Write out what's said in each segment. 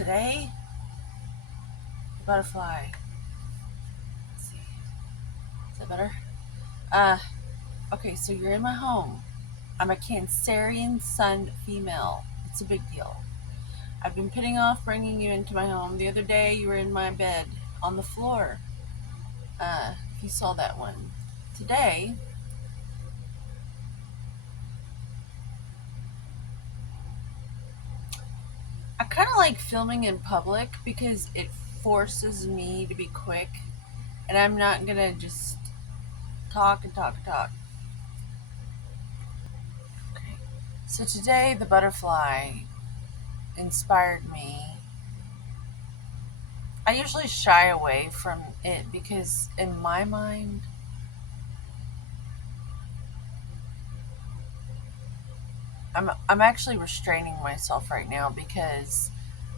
Today, the butterfly. Let's see. Is that better? Uh, okay, so you're in my home. I'm a Cancerian sun female. It's a big deal. I've been putting off bringing you into my home. The other day, you were in my bed on the floor. If you saw that one. Today, I kind of like filming in public because it forces me to be quick, and I'm not gonna just talk and talk and talk. Okay. So today, the butterfly inspired me. I usually shy away from it because, in my mind, I'm actually restraining myself right now because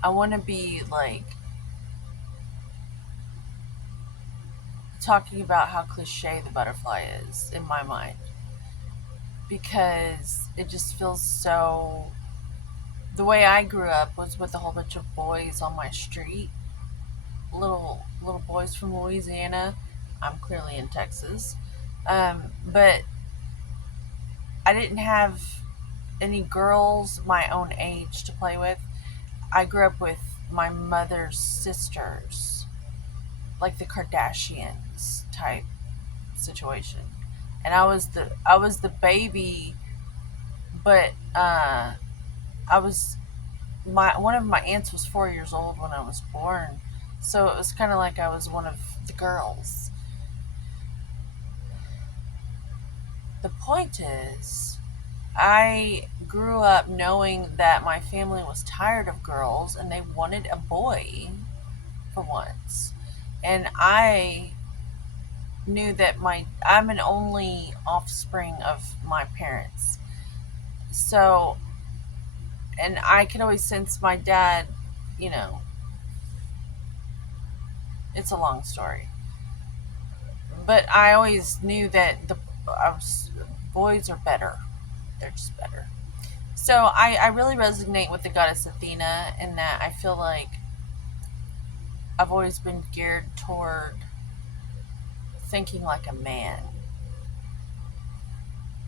I want to be like talking about how cliche the butterfly is in my mind because it just feels so. The way I grew up was with a whole bunch of boys on my street, little boys from Louisiana. I'm clearly in Texas, but I didn't have any girls my own age to play with. I grew up with my mother's sisters, like the Kardashians type situation. And I was the baby, but I was my one of my aunts was 4 years old when I was born, so it was kind of like I was one of the girls. The point is, I grew up knowing that my family was tired of girls and they wanted a boy for once. And I knew that I'm an only offspring of my parents. So, and I could always sense my dad, you know, it's a long story. But I always knew that boys are better. They're just better. So I really resonate with the goddess Athena in that I feel like I've always been geared toward thinking like a man.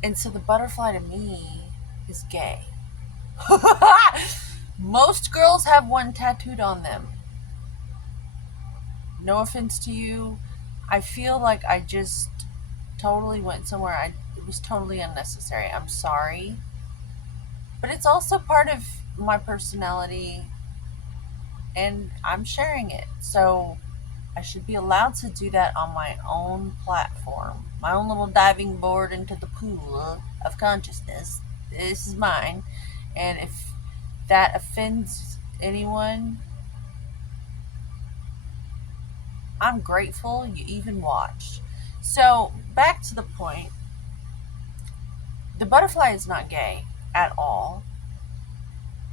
And so the butterfly to me is gay. Most girls have one tattooed on them. No offense to you. I feel like I just totally went somewhere. It was totally unnecessary. I'm sorry. But it's also part of my personality and I'm sharing it. So I should be allowed to do that on my own platform, my own little diving board into the pool of consciousness. This is mine. And if that offends anyone, I'm grateful you even watched. So, back to the point, the butterfly is not gay at all.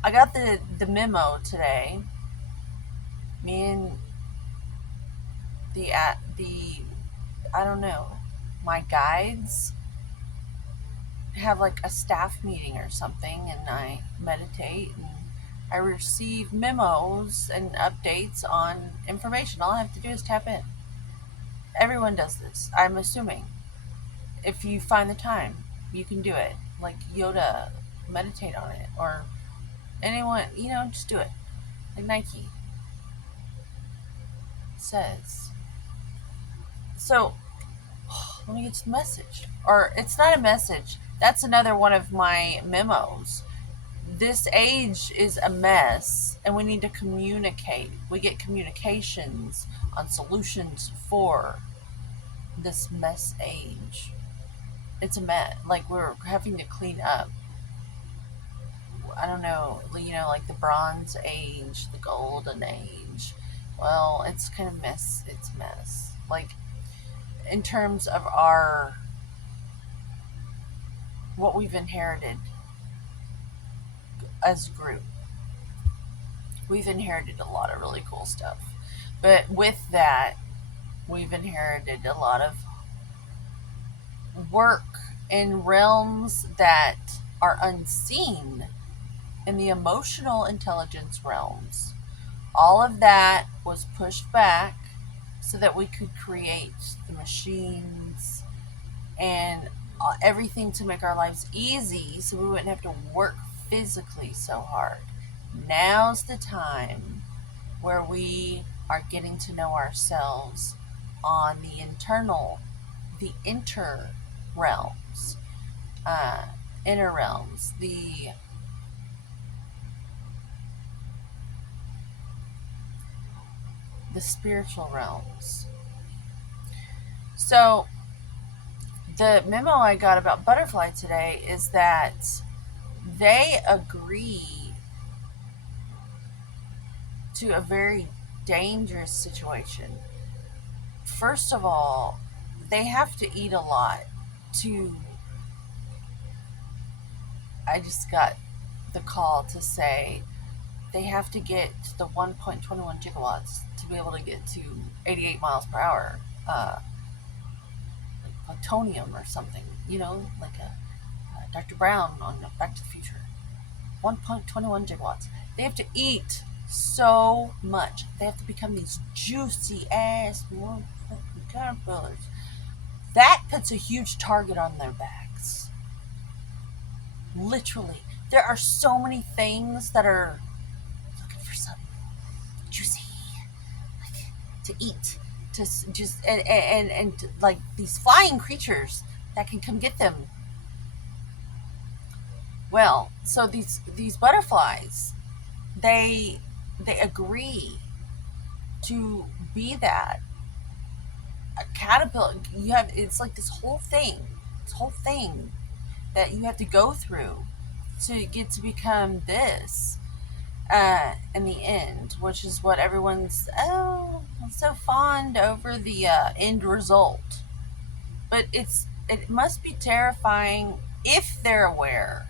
I got the memo today. Me and the I don't know, my guides have like a staff meeting or something, and I meditate and I receive memos and updates on information. All I have to do is tap in. Everyone does this, I'm assuming. If you find the time, you can do it. Like Yoda, meditate on it. Or anyone, just do it. Like Nike says. So, let me get to the message. Or, it's not a message. That's another one of my memos. This age is a mess and we need to communicate. We get communications on solutions for this mess age. It's a mess. Like, we're having to clean up. I don't know, like the Bronze Age, the Golden Age. Well, it's kind of mess. It's a mess. Like, in terms of what we've inherited as a group, we've inherited a lot of really cool stuff. But with that, we've inherited a lot of work in realms that are unseen in the emotional intelligence realms. All of that was pushed back so that we could create the machines and everything to make our lives easy so we wouldn't have to work physically so hard. Now's the time where we are getting to know ourselves on the realms, uh, inner realms, the spiritual realms. So the memo I got about butterfly today is that they agree to a very dangerous situation. First of all, they have to eat a lot to. I just got the call to say they have to get to the 1.21 gigawatts to be able to get to 88 miles per hour, like plutonium or something, like a Dr. Brown on Back to the Future. 1.21 gigawatts. They have to eat so much. They have to become these juicy ass caterpillars. That puts a huge target on their backs. Literally. There are so many things that are looking for something juicy, like to eat, to just and like these flying creatures that can come get them. Well, so these butterflies, they they agree to be that a caterpillar. You have it's like this whole thing that you have to go through to get to become this in the end, which is what everyone's so fond over the end result. But it must be terrifying if they're aware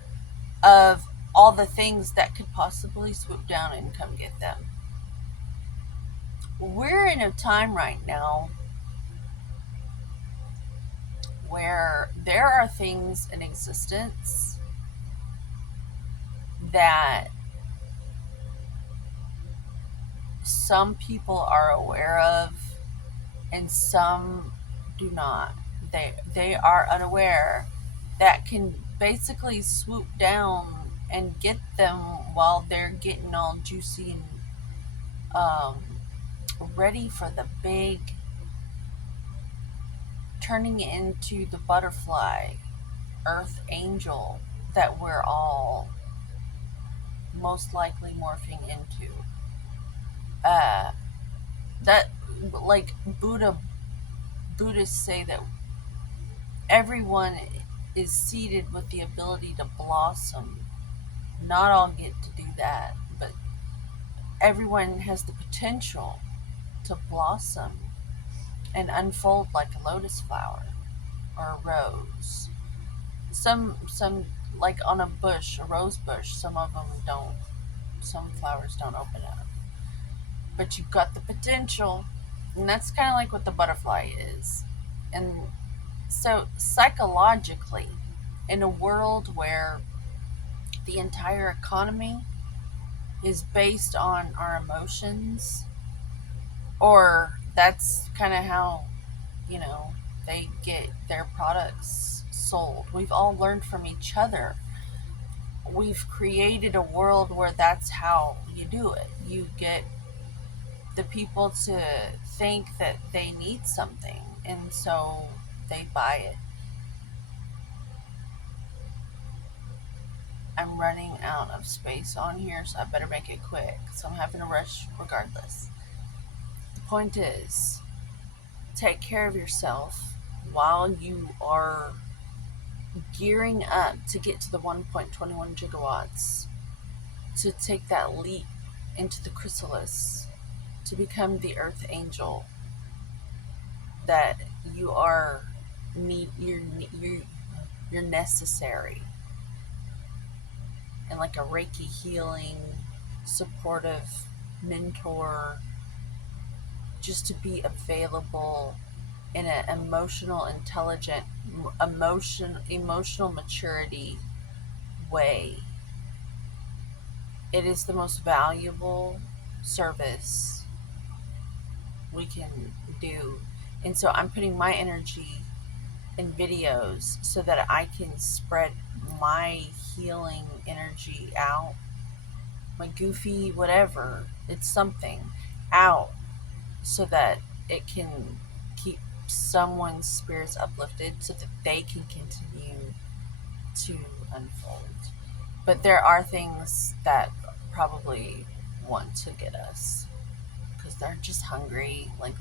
of all the things that could possibly swoop down and come get them. We're in a time right now where there are things in existence that some people are aware of and some do not. They are unaware that can basically swoop down and get them while they're getting all juicy and ready for the big turning into the butterfly earth angel that we're all most likely morphing into. Uh, that like Buddhists say that everyone is seeded with the ability to blossom. Not all get to do that, but everyone has the potential to blossom and unfold like a lotus flower or a rose. Some like on a bush, a rose bush, some of them don't. Some flowers don't open up. But you've got the potential. And that's kind of like what the butterfly is. And so psychologically, in a world where the entire economy is based on our emotions, or that's kind of how, you know, they get their products sold. We've all learned from each other. We've created a world where that's how you do it. You get the people to think that they need something, and so they buy it. I'm running out of space on here, so I better make it quick. So I'm having to rush regardless. The point is, take care of yourself while you are gearing up to get to the 1.21 gigawatts, to take that leap into the chrysalis, to become the earth angel that you are you're necessary, and like a Reiki healing, supportive mentor, just to be available in an emotional, intelligent, emotional maturity way. It is the most valuable. service we can do. And so I'm putting my energy in videos so that I can spread my healing energy out, my goofy whatever, it's something out so that it can keep someone's spirits uplifted so that they can continue to unfold. But there are things that probably want to get us because they're just hungry. Like